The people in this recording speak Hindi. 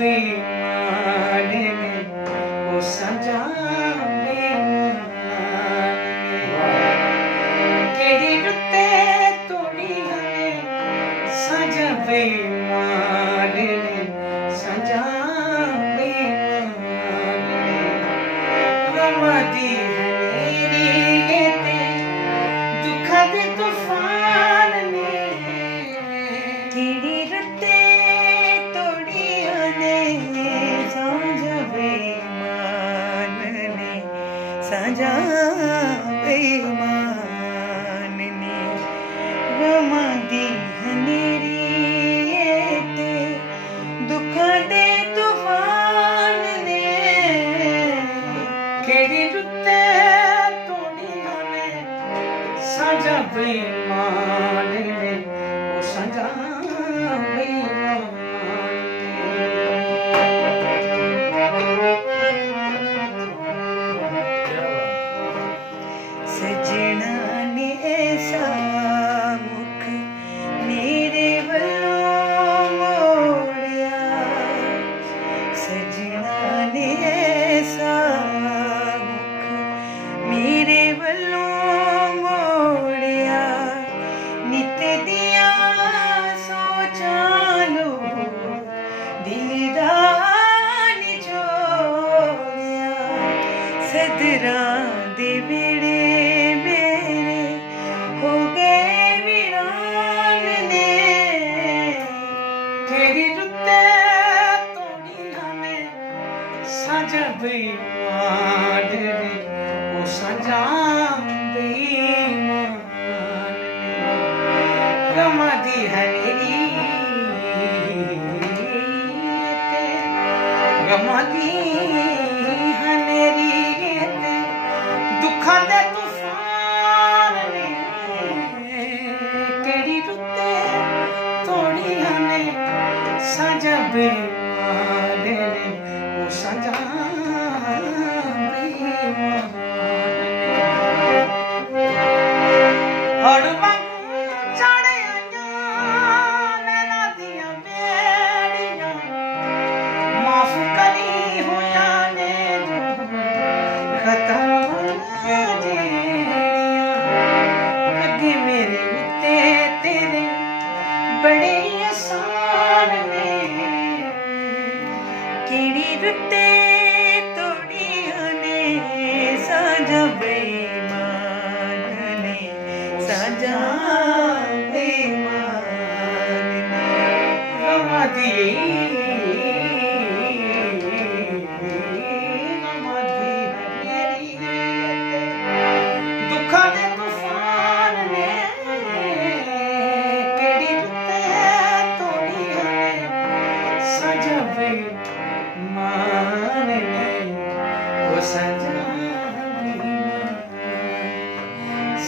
बेईमान ने ओ सजा बेईमान केड़ी रुते तोड़ी हने सजा बेईमान ने सजा बेईमान रमदी हनेरी ते दुख दे तूफान ने केड़ी रुते तोड़ी हने सजा बेईमान ने सजा बेईमान ने रमदी हनेरी ते दुख दे तूफान ने केड़ी रुते तोड़ी हने सजा बेईमान ने ओ सजा बेईमान सजना ने ऐसा मुख मेरे वलों मोड़िया सजना ने ऐसा मुख मेरे वलों मोड़िया नित दिया सोचा लो दिल दा निचोड़िया सदरा दे वेड़े मेरे हो गए वीरान ने केड़ी रुते तोड़ी हने सजा बेईमान ने ओ सजा बेईमान रमदी हनेरी ते रमदी हनेरी ते दुख दे तूफान ने केड़ी रुते तोड़ी हने सजा बेईमान ने ओ सजा बेईमान हड़ वांगू चढ़ आइयां नैना दियां बेड़ियां माफ करी होया ने खत्म जेड़ियां अगे मेरे उत्ते तेरे बड़े आसान ने केड़ी रुते तोड़ी हने सजा बेईमान ने सजा बेईमान ने रमदी दुख दे तूफान ने केड़ी रुते तोड़ी हने सजा बेईमान